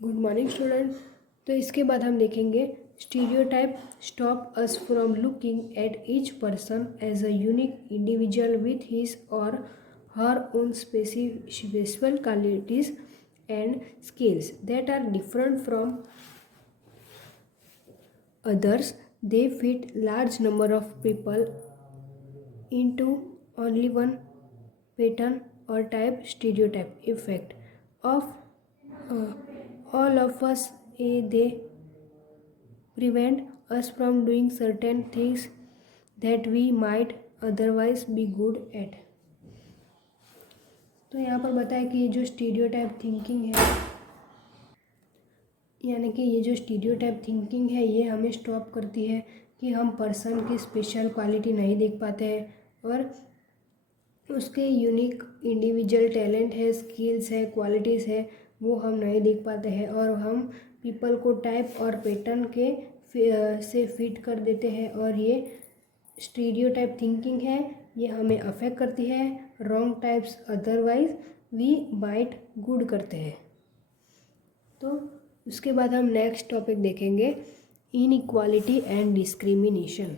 Good morning student. तो इसके बाद हम देखेंगे stereotype stop us from looking at each person as a unique individual with his or her own specific qualities and skills that are different from others. They fit large number of people into only one pattern or type. Stereotype effect of uh, all of us. They prevent us from doing certain things that we might otherwise be good at. तो यहाँ पर बताया कि ये जो stereotype thinking है, यानी कि ये जो स्टीरियोटाइप थिंकिंग है ये हमें स्टॉप करती है कि हम पर्सन की स्पेशल क्वालिटी नहीं देख पाते हैं और उसके यूनिक इंडिविजुअल टैलेंट है, स्किल्स है, क्वालिटीज़ है, वो हम नहीं देख पाते हैं और हम पीपल को टाइप और पैटर्न के से फिट कर देते हैं और ये स्टीरियोटाइप थिंकिंग है, ये हमें अफेक्ट करती है। Wrong types otherwise we might good करते हैं। तो उसके बाद हम नेक्स्ट टॉपिक देखेंगे इनइक्वालिटी एंड डिस्क्रिमिनेशन।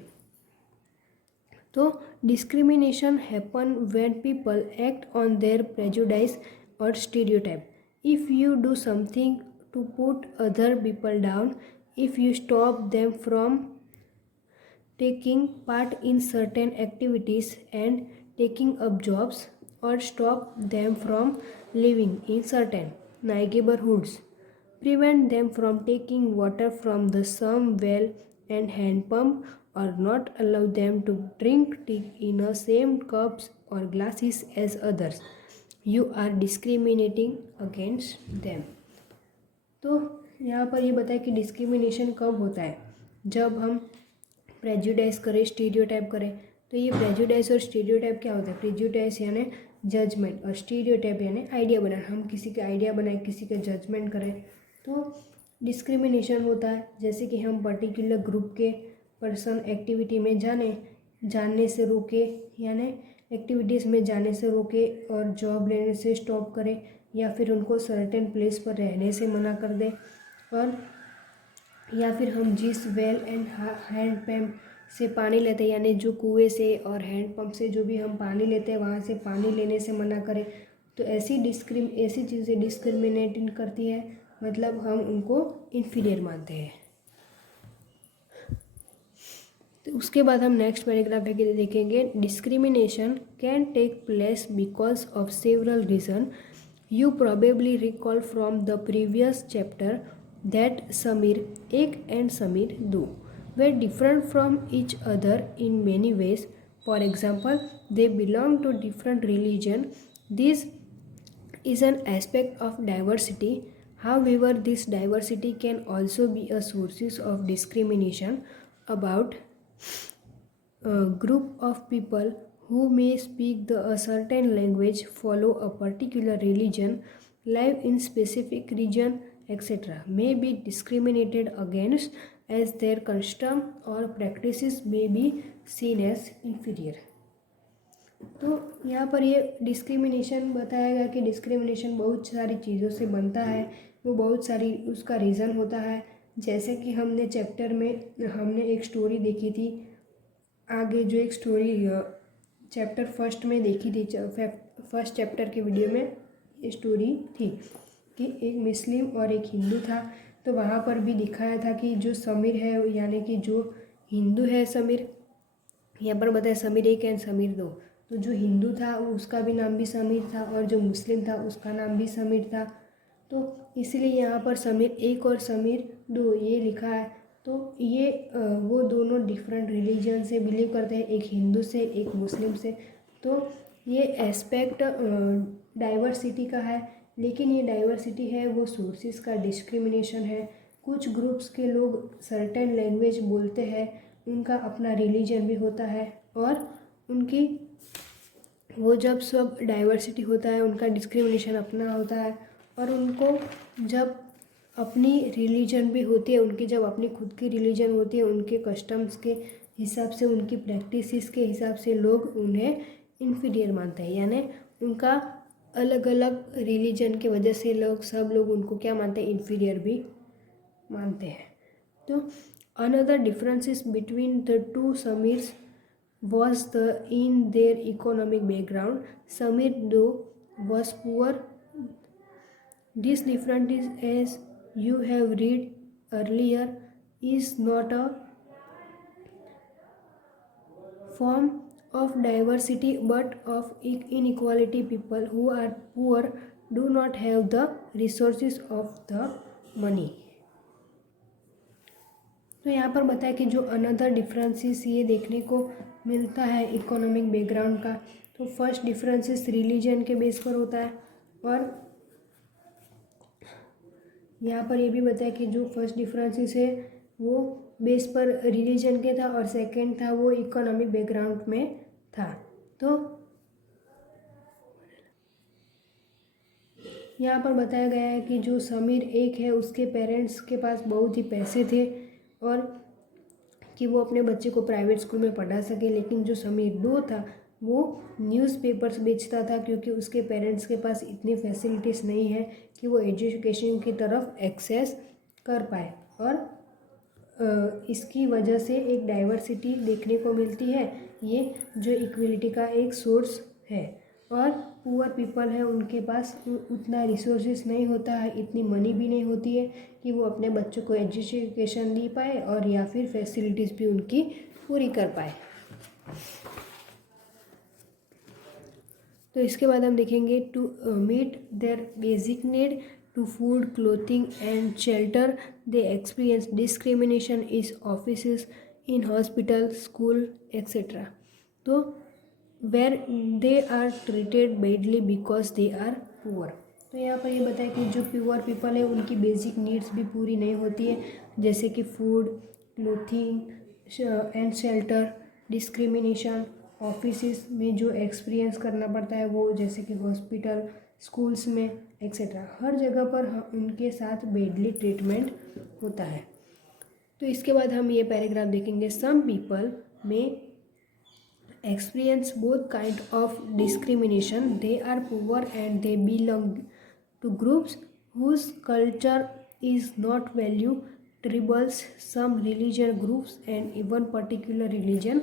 तो discrimination happen when people act on their prejudice or stereotype. If you do something to put other people down, if you stop them from taking part in certain activities and taking up jobs, or stop them from living in certain neighborhoods, prevent them from taking water from the some well and hand pump, or not allow them to drink tea in the same cups or glasses as others, you are discriminating against them. तो यहाँ पर ये बताया कि discrimination कब होता है, जब हम प्रेजुडाइज करें, स्टीरियोटाइप करें। तो ये प्रेजुडाइज और स्टीरियोटाइप क्या होता है? प्रेजुडाइज यानी जजमेंट और स्टीरियोटाइप यानी आइडिया बनाना। हम किसी का आइडिया बनाए, किसी का जजमेंट करें तो डिस्क्रिमिनेशन होता है। जैसे कि हम पर्टिकुलर ग्रुप के पर्सन एक्टिविटी में जानने से रोके, यानी एक्टिविटीज़ में जाने से रोके और जॉब लेने से स्टॉप करें, या फिर उनको सर्टेन प्लेस पर रहने से मना कर दें, और या फिर हम जिस वेल एंड हैंड पंप से पानी लेते हैं, यानी जो कुएं से और हैंड पंप से जो भी हम पानी लेते हैं वहाँ से पानी लेने से मना करें। तो ऐसी चीज़ें डिस्क्रिमिनेटिंग करती है, मतलब हम उनको इन्फीरियर मानते हैं। तो उसके बाद हम नेक्स्ट पैराग्राफ देखेंगे discrimination can take place because of several reason. You probably recall from the previous chapter that Samir 1 and Samir 2 were different from each other in many ways. For example, they belong to different religion. This is an aspect of diversity. However, this diversity can also be a source of discrimination about a group of people who may speak a certain language, follow a particular religion, live in specific region, etc. may be discriminated against as their custom or practices may be seen as inferior. तो यहाँ पर ये discrimination बताया गया कि discrimination बहुत सारी चीज़ों से बनता है, वो बहुत सारी उसका रीज़न होता है। जैसे कि हमने चैप्टर में हमने एक स्टोरी देखी थी, आगे जो एक स्टोरी चैप्टर फर्स्ट में देखी थी, फर्स्ट चैप्टर के वीडियो में ये स्टोरी थी कि एक मुस्लिम और एक हिंदू था। तो वहाँ पर भी दिखाया था कि जो समीर है, यानी कि जो हिंदू है समीर, यहाँ पर बताया समीर 1 एंड समीर 2। तो जो हिंदू था उसका भी नाम भी समीर था और जो मुस्लिम था उसका नाम भी समीर था। तो इसलिए यहाँ पर समीर 1 और समीर 2 ये लिखा है। तो ये वो दोनों डिफरेंट रिलीजन से बिलीव करते हैं, एक हिंदू से एक मुस्लिम से। तो ये एस्पेक्ट डाइवर्सिटी का है, लेकिन ये डाइवर्सिटी है वो सोर्सेस का डिस्क्रिमिनेशन है। कुछ ग्रुप्स के लोग सर्टेन लैंग्वेज बोलते हैं, उनका अपना रिलीजन भी होता है, और उनकी वो जब सब डाइवर्सिटी होता है उनका डिस्क्रिमिनेशन अपना होता है, और उनको जब अपनी रिलीजन भी होती है, उनकी जब अपनी खुद की रिलीजन होती है, उनके कस्टम्स के हिसाब से, उनकी प्रैक्टिसेस के हिसाब से लोग उन्हें इन्फीरियर मानते हैं, यानी उनका अलग अलग रिलीजन की वजह से सब लोग उनको क्या मानते हैं, इन्फीरियर भी मानते हैं। तो another differences between the two समीर्स was in their economic background. Samir though was poor. This difference is, as you have read earlier, is not a form of diversity but of inequality. People who are poor do not have the resources of the money. तो यहाँ पर बताया कि जो another differences ये देखने को मिलता है इकोनॉमिक बैकग्राउंड का, तो फर्स्ट डिफरेंसेस रिलीजन के बेस पर होता है, और यहाँ पर ये भी बताया कि जो फर्स्ट डिफरेंसेस है वो बेस पर रिलीजन के था, और सेकंड था वो इकोनॉमिक बैकग्राउंड में था। तो यहाँ पर बताया गया है कि जो समीर एक है उसके पेरेंट्स के पास बहुत ही पैसे थे और कि वो अपने बच्चे को प्राइवेट स्कूल में पढ़ा सके, लेकिन जो समीर दो था वो न्यूज़पेपर्स बेचता था क्योंकि उसके पेरेंट्स के पास इतनी फैसिलिटीज़ नहीं है कि वो एजुकेशन की तरफ एक्सेस कर पाए, और इसकी वजह से एक डाइवर्सिटी देखने को मिलती है, ये जो इक्वलिटी का एक सोर्स है। और पुअर पीपल है उनके पास उतना रिसोर्सेस नहीं होता है, इतनी मनी भी नहीं होती है कि वो अपने बच्चों को एजुकेशन दे पाए और या फिर फैसिलिटीज़ भी उनकी पूरी कर पाए। तो इसके बाद हम देखेंगे to meet their basic need to food, clothing and shelter they experience discrimination is offices, in hospital, school etcetera. तो where they are treated badly because they are poor. तो यहाँ पर ये बताया कि जो पुअर पीपल है उनकी बेसिक नीड्स भी पूरी नहीं होती है, जैसे कि food, clothing and shelter, discrimination, office में जो एक्सपीरियंस करना पड़ता है वो, जैसे कि हॉस्पिटल, स्कूल्स में एक्सेट्रा, हर जगह पर उनके साथ बैडली ट्रीटमेंट होता है। तो इसके बाद हम ये पैराग्राफ देखेंगे। सम पीपल में experience both kind of discrimination. They are poor and they belong to groups whose culture is not value. Tribals, some religious groups and even particular religion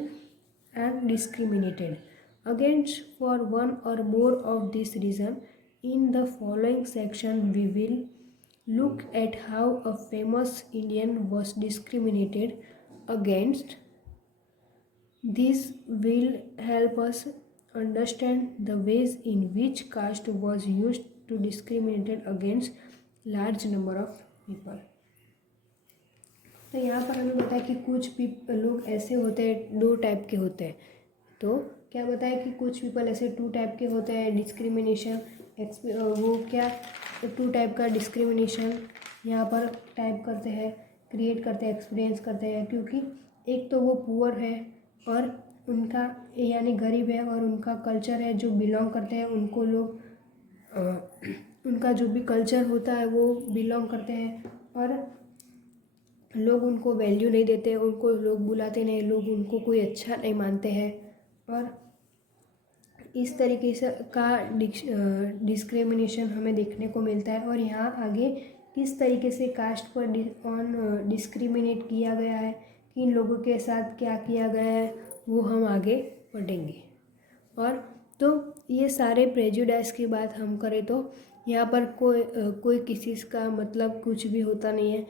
are discriminated against for one or more of this reason. In the following section we will look at how a famous Indian was discriminated against. This will help us understand the ways in which caste was used to discriminate against large number of people. तो यहाँ पर हमें बताया कि कुछ लोग ऐसे होते हैं, दो टाइप के होते हैं। तो क्या बताया कि कुछ पीपल ऐसे टू टाइप के होते हैं डिस्क्रिमिनेशन, वो क्या टू टाइप का डिस्क्रिमिनेशन यहाँ पर टाइप करते हैं, क्रिएट करते हैं, एक्सपीरियंस करते हैं, क्योंकि एक तो वो पुअर है और उनका यानी गरीब है और उनका कल्चर है जो बिलोंग करते हैं, उनको लोग उनका जो भी कल्चर होता है वो बिलोंग करते हैं और लोग उनको वैल्यू नहीं देते, उनको लोग बुलाते नहीं, लोग उनको कोई अच्छा नहीं मानते हैं, और इस तरीके से का डिस्क्रिमिनेशन हमें देखने को मिलता है। और यहाँ आगे किस तरीके से कास्ट पर डिस्क्रिमिनेट किया गया है, किन लोगों के साथ क्या किया गया है, वो हम आगे पढ़ेंगे। और तो ये सारे प्रेजुडाइज की बात हम करें तो यहाँ पर कोई किसी का मतलब कुछ भी होता नहीं है,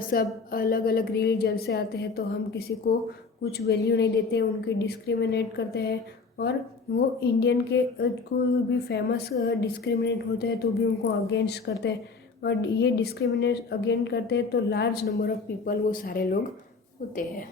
सब अलग अलग रिलीजन से आते हैं, तो हम किसी को कुछ वैल्यू नहीं देते, उनके डिस्क्रिमिनेट करते हैं, और वो इंडियन के कोई भी फेमस डिस्क्रिमिनेट होते हैं तो भी उनको अगेंस्ट करते हैं, और ये डिस्क्रिमिनेट अगेंस्ट करते हैं तो लार्ज नंबर ऑफ पीपल वो सारे लोग होते हैं।